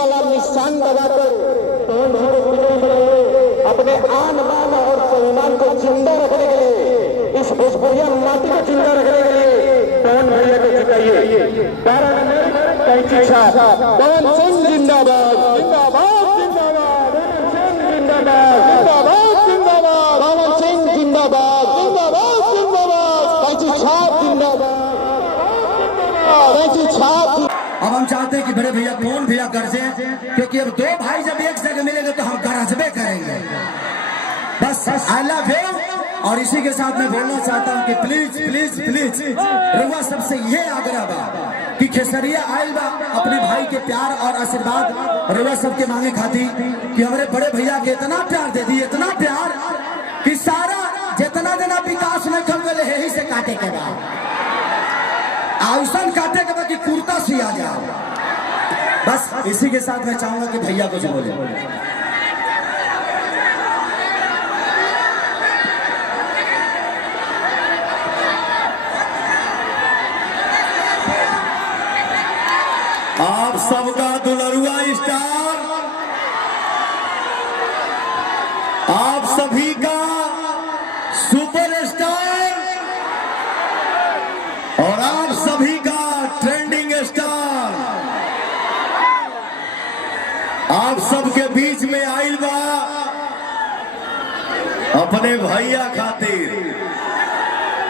वाला निशान लगाकर अपने आन बान और सम्मान को जिंदा रखने के लिए, इस भोजपुरिया माटी को जिंदा रखने के लिए पवन भैया को जिताइए। कारण कैंची साहब पवन सिंह जिंदाबाद, जिंदाबाद, जिंदाबाद, जिंदाबाद, जिंदाबाद, पवन सिंह जिंदाबाद, जिंदाबाद, जिंदाबाद, कैंची साहब जिंदाबाद, कैंची साहब। अब हम चाहते हैं कि बड़े भैया कौन भैया गरजे, क्योंकि अब दो भाई जब एक जगह मिलेंगे तो हम गरजबे करेंगे। बस आई लव यू। और इसी के साथ मैं बोलना चाहता हूँ कि प्लीज प्लीज प्लीज रउआ सबसे ये आग्रह बा कि खेसरिया आयल बा अपने भाई के प्यार और आशीर्वाद रउआ सबके मांगे खाती कि हमारे बड़े भैया के इतना प्यार दे दी, इतना प्यार कि सारा जितना देना विकास में खल गए यही से काटे के बाद आउसन काटे के बाद कि कुर्ता सिया जाओ। बस इसी के साथ मैं चाहूंगा कि भैया कुछ बोले। आप सबका दुलरुआ स्टार, आप सभी का सुपरस्टार और आप सभी का ट्रेंडिंग स्टार आप सबके बीच में आइल बा अपने भैया खातिर,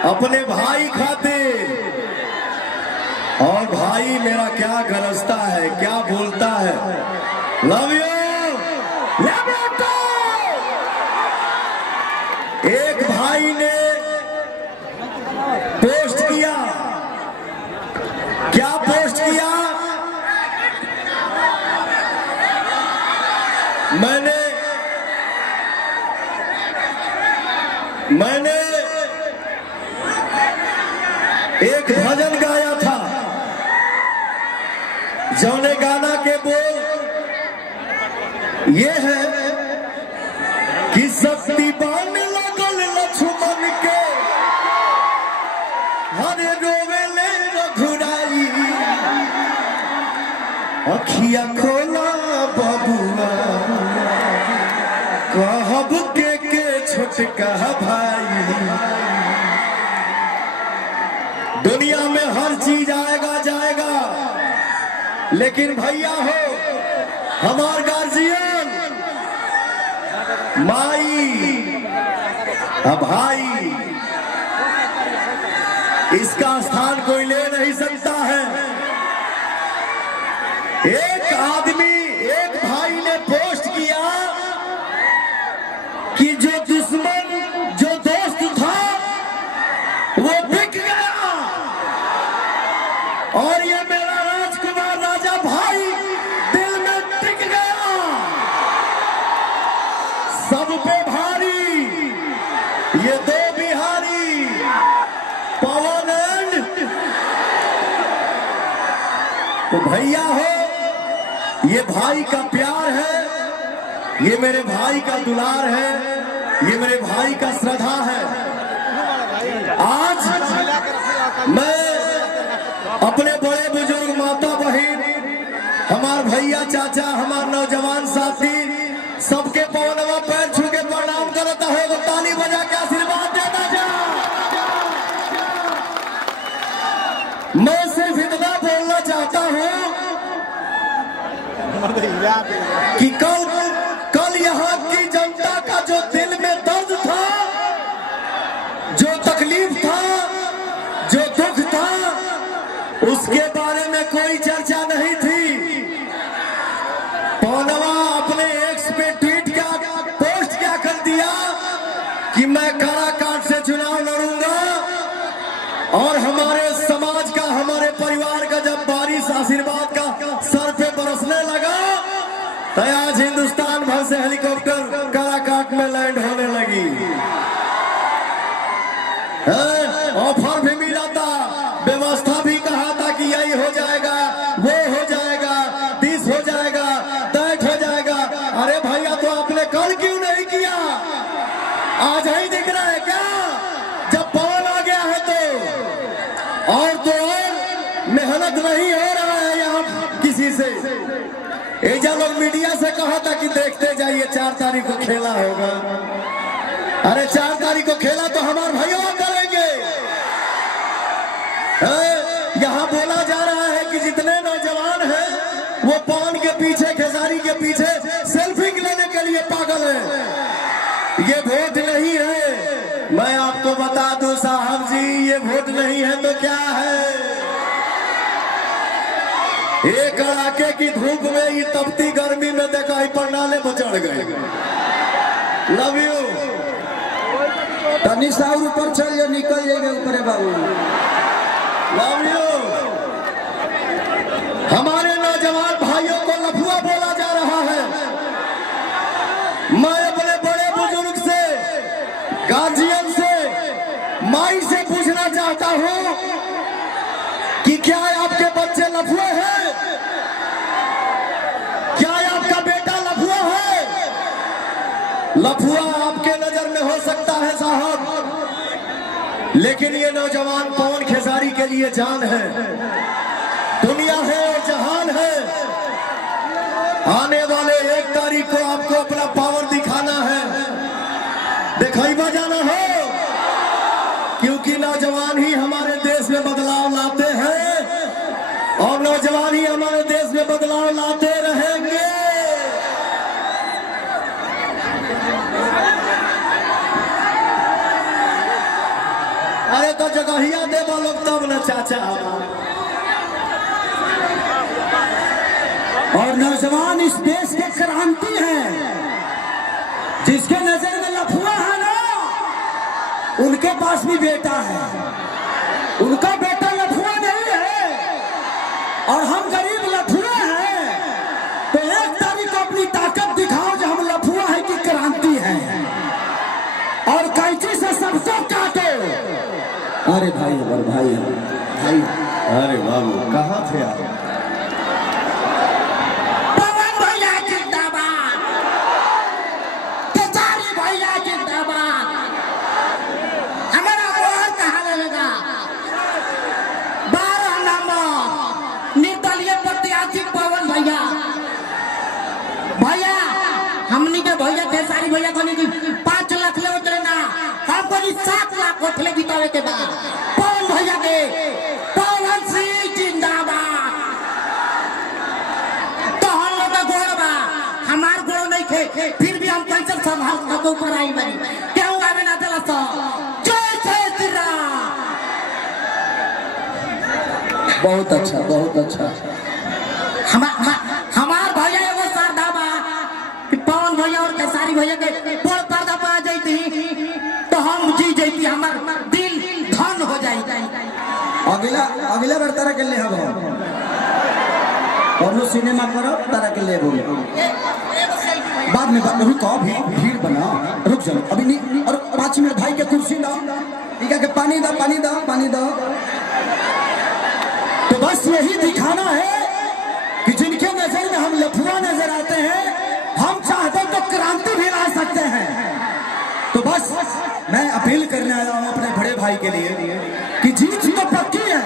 अपने भाई खातिर। और भाई मेरा क्या गरजता है, क्या बोलता है, लव यू, लव यू। एक भाई ने पोस्ट किया, क्या पोस्ट किया, मैंने एक भजन गाया था, जौने गाना के बोल ये है कि शक्ति बान लगल लक्ष्मण के हरे रोवे ले रघुराई, अखिया खोला बबुआ कहब के छोटका भाई। दुनिया में हर चीज आएगा जाएगा, लेकिन भैया हो हमार गार्जियन, माई, भाई, इसका स्थान कोई ले नहीं सकता है। एक आदमी, एक भाई ने पोस्ट किया कि जो दुश्मन, जो दोस्त था वो बिक गया और ये मेरा राजकुमार राजा भाई दिल में टिक गया। सब पे भारी ये दो बिहारी पवन एंड, तो भैया हो ये भाई का प्यार है, ये मेरे भाई का दुलार है, ये मेरे भाई का श्रद्धा है। आज मैं अपने बड़े बुजुर्ग माता बहन, हमार भैया चाचा, हमार नौजवान साथी सबके पवनवा पैर छू के प्रणाम करता है, वो ताली बजा के आशीर्वाद देता जा। मैं सिर्फ इतना बोलना चाहता हूँ कि कल यहाँ की जनता का जो दिल में दर्द था, जो तकलीफ था, जो दुख था, उसके बारे में कोई चर्चा नहीं थी। पवनवा अपने एक्स पे ट्वीट क्या पोस्ट क्या कर दिया कि मैं काराकाट से चुनाव लड़ूंगा और हमारे समाज का, हमारे परिवार का जब बारिश आशीर्वाद का सर पे बरसने लगा तो आज हिंदुस्तान भर से हेलीकॉप्टर काराकाट में लैंड होने लगी। ऑफर भी मिला था, व्यवस्था भी कहा था कि यही हो जाएगा, वो हो जाएगा, 30 हो जाएगा, 60 हो जाएगा। अरे भैया तो आपने कल क्यों नहीं किया? आज ही दिख रहा है क्या? जब पवन आ गया है तो और मेहनत नहीं हो रहा है यहाँ किसी से। एजा लोग मीडिया से कहा था कि देखते जाइए 4 तारीख को खेला होगा। अरे 4 तारीख को खेला तो हमारे भाइयों करेंगे। यहाँ बोला जा रहा है कि जितने नौजवान हैं वो पवन के पीछे, खेसारी के पीछे सेल्फी लेने के लिए पागल है। ये वोट नहीं है। मैं आपको बता दूं साहब जी, ये वोट नहीं है तो क्या है? ये कड़ाके की धूप में, ये तपती गर्मी में देखा ही परनाले पर चढ़ गए। Love you. तनी सा और ऊपर चल जा, निकल जाएगा ऊपर बाबू। Love you. हमारे नौजवान भाइयों को लफुआ बोला जा रहा है। मैं अपने बड़े बुजुर्ग से, गार्जियन से, माई से पूछना चाहता हूं कि क्या आपके बच्चे लफुए हैं? क्या आपका बेटा लफुआ है? लफुआ आपके नजर में हो सकता है साहब, लेकिन ये नौजवान पवन खेसारी के लिए जान है, दुनिया है और जहान है। आने वाले 1 तारीख को आपको अपना पावर दिखाना है, दिखाई बजाना हो, क्योंकि नौजवान ही हमारे देश में बदलाव लाते हैं और नौजवान ही हमारे देश में बदलाव लाते रहेंगे। अरे तो जगहिया दे लोग तब न चाचा। और नौजवान इस देश के क्रांति हैं। जिसके नजर में लफुआ है ना, उनके पास भी बेटा है। उनका बेटा लफुआ नहीं है और हम गरीब लफुआ हैं। तो 1 तारीख को अपनी ताकत दिखाओ जो हम लफुआ है कि क्रांति है, और कैंची से सबको काटो। अरे भाई, अरे भाई, भाई, अरे बाबू कहाँ थे आप? पवन भैया जिंदाबाद, खेसारी भैया जिंदाबाद। हमारा मोहर कहाँ लगेगा? 12 नंबर निर्दलीय प्रत्याशी पवन भैया। भैया हमनी के भैया खेसारी भैया को 5 लाख ले उतरे ना, हमको 7 लाख उठले जितावे के बाद पवन भैया के। पवन सिंह जिंदाबाद। तो हम लोग का गोड़ बा, हमार गोड़ नहीं थे, फिर भी हम कैसे संभाल के ऊपर आई बनी। क्यों आवे ना चला तो जय जय श्री राम। बहुत अच्छा, बहुत अच्छा। हमार भैया एगो सरदा बा कि पवन भैया और खेसारी भैया के पोल पर्दा पा जाती तो हम जी जाती, हमार दिल धन हो जाई। अगला बार तारा के ले हम और सिनेमा करो, तारा के ले बोले बाद में रुक कहो, भीड़ बना, रुक जाओ अभी नहीं। और 5 मिनट भाई के कुर्सी लो, ठीक है? पानी दो, पानी दो, पानी दो। तो बस यही दिखाना है कि जिनके नजर में हम लफुआ नजर आते हैं, हम चाहते तो क्रांति भी ला सकते हैं। तो बस मैं अपील करने आया हूं अपने बड़े भाई के लिए कि जीत तो पक्की है,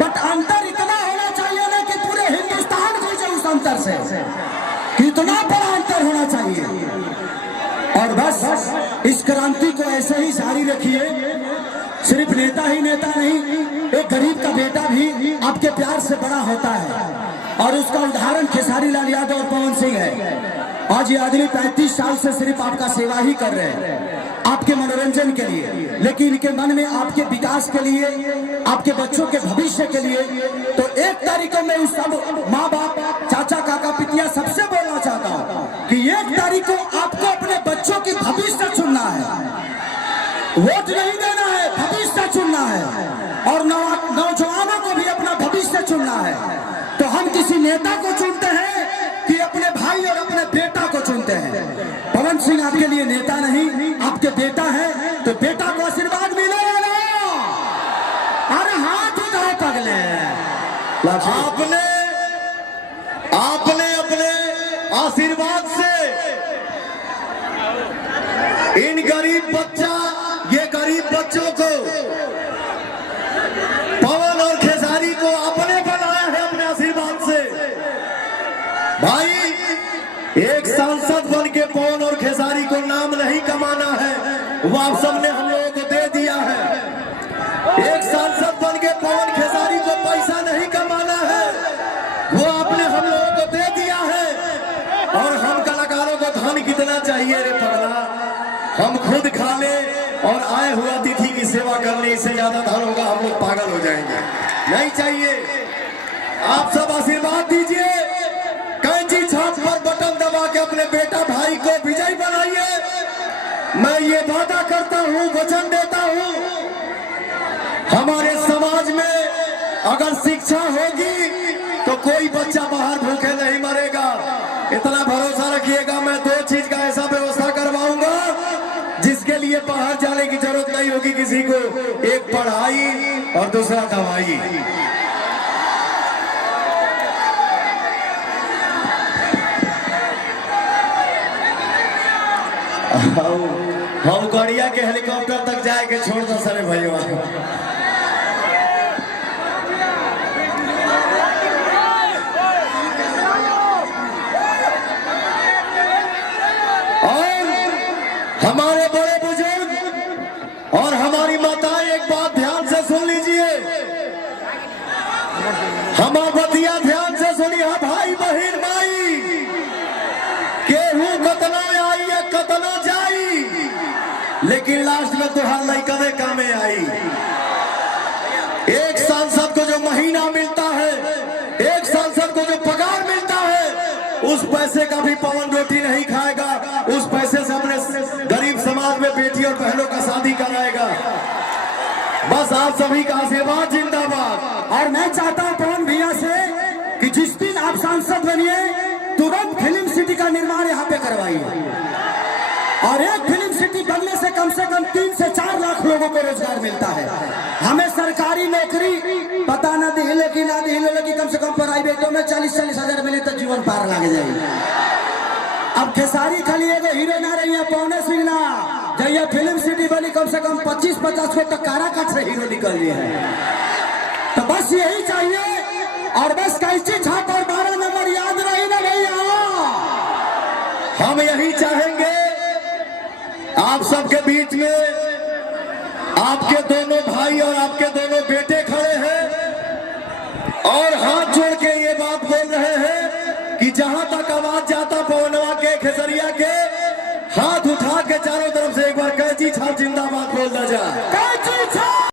बट अंतर इतना होना चाहिए ना कि पूरे हिंदुस्तान को जो उस अंतर से कितना बड़ा अंतर होना चाहिए। और बस इस क्रांति को ऐसे ही जारी रखिए। सिर्फ नेता ही नेता नहीं, एक गरीब का बेटा भी आपके प्यार से बड़ा होता है, और उसका उदाहरण खेसारी लाल यादव और पवन सिंह है। आज ये आदमी 35 साल से सिर्फ आपका सेवा ही कर रहे हैं, आपके मनोरंजन के लिए, लेकिन इनके मन में आपके विकास के लिए, आपके बच्चों के भविष्य के लिए। तो 1 तारीख को मैं उस सब माँ बाप, चाचा, काका, पितिया सबसे बोलना चाहता हूँ कि 1 तारीख को आपको अपने बच्चों की भविष्य चुनना है, वोट नहीं देना है, भविष्य चुनना है, और नौजवानों को भी अपना भविष्य चुनना है। तो हम किसी नेता को चुनते हैं कि अपने भाई और अपने बेटा को चुनते हैं? पवन सिंह आपके लिए नेता नहीं, आपके बेटा है, तो बेटा को आशीर्वाद मिलेगा ना? अरे हाथ उठाओ पगले। आपने अपने आशीर्वाद से इन ये गरीब बच्चों को, पवन और खेसारी को आपने बनाया है अपने आशीर्वाद से। भाई एक सांसद बन के पवन और खेसारी को नाम नहीं कमाना है, वो आप सबने हम लोगों को दे दिया है। एक सांसद बन के पवन खेसारी को पैसा नहीं कमाना है, वो आपने हम लोगों को दे दिया है। और हम कलाकारों को धन कितना चाहिए रे पगला, हम खुद खा ले और आए हुआ अतिथि की सेवा करने, इससे ज्यादा धन होगा हम लोग पागल हो जाएंगे। नहीं चाहिए। आप सब आशीर्वाद दीजिए, कैंची छाप पर बटन दबा के अपने बेटा भाई को विजयी बनाइए। मैं ये वादा करता हूँ, वचन देता हूँ, हमारे समाज में अगर शिक्षा होगी तो कोई बच्चा बाहर भूखे नहीं मरेगा। इतना भरोसा रखिएगा, मैं 2 चीज का ऐसा व्यवस्था करवाऊंगा जिसके लिए बाहर जाने की जरूरत नहीं होगी किसी को। एक पढ़ाई और दूसरा दवाई। हम गड़िया के हेलीकॉप्टर तक जाए के छोड़ दो सारे भाइयों। और हमारे बड़े बुजुर्ग और हमारी माताएं एक बात ध्यान से सुन लीजिए, हमारा बतिया ध्यान से सुनिए। भाई बहन माई केहू कतना आई है कतना जाई, लेकिन लास्ट में तो हर लड़का कामे आई। एक सांसद को जो महीना मिलता है, एक सांसद को जो पगार मिलता है, उस पैसे का भी पवन रोटी नहीं खाएगा। उस पैसे से अपने गरीब समाज में बेटी और बहनों का शादी कराएगा। बस आप सभी का आशीर्वाद जिंदाबाद। और मैं चाहता हूं पवन भैया से कि जिस दिन आप सांसद बनिए तुरंत फिल्म सिटी का निर्माण यहाँ पे करवाइए। और एक फिल्म सिटी बनने से कम 3 से 4 लाख लोगों को रोजगार मिलता है। हमें सरकारी नौकरी पता न दिले की ना दिले, लेकिन कम से कम प्राइवेटों में 40-40 हजार मिले तो जीवन पार लग जाए। अब खेसारी खाली एगो हीरो ना रही है, पवन सिंह ना, जब फिल्म सिटी बनी कम से कम 25-50 को तक काराकाट से हीरो निकल लिए हैं। तो बस यही चाहिए, और बस कैंची छाप और 12 नंबर याद रही ना भैया। हम यही चाहेंगे आप सबके बीच में आपके दोनों भाई और आपके दोनों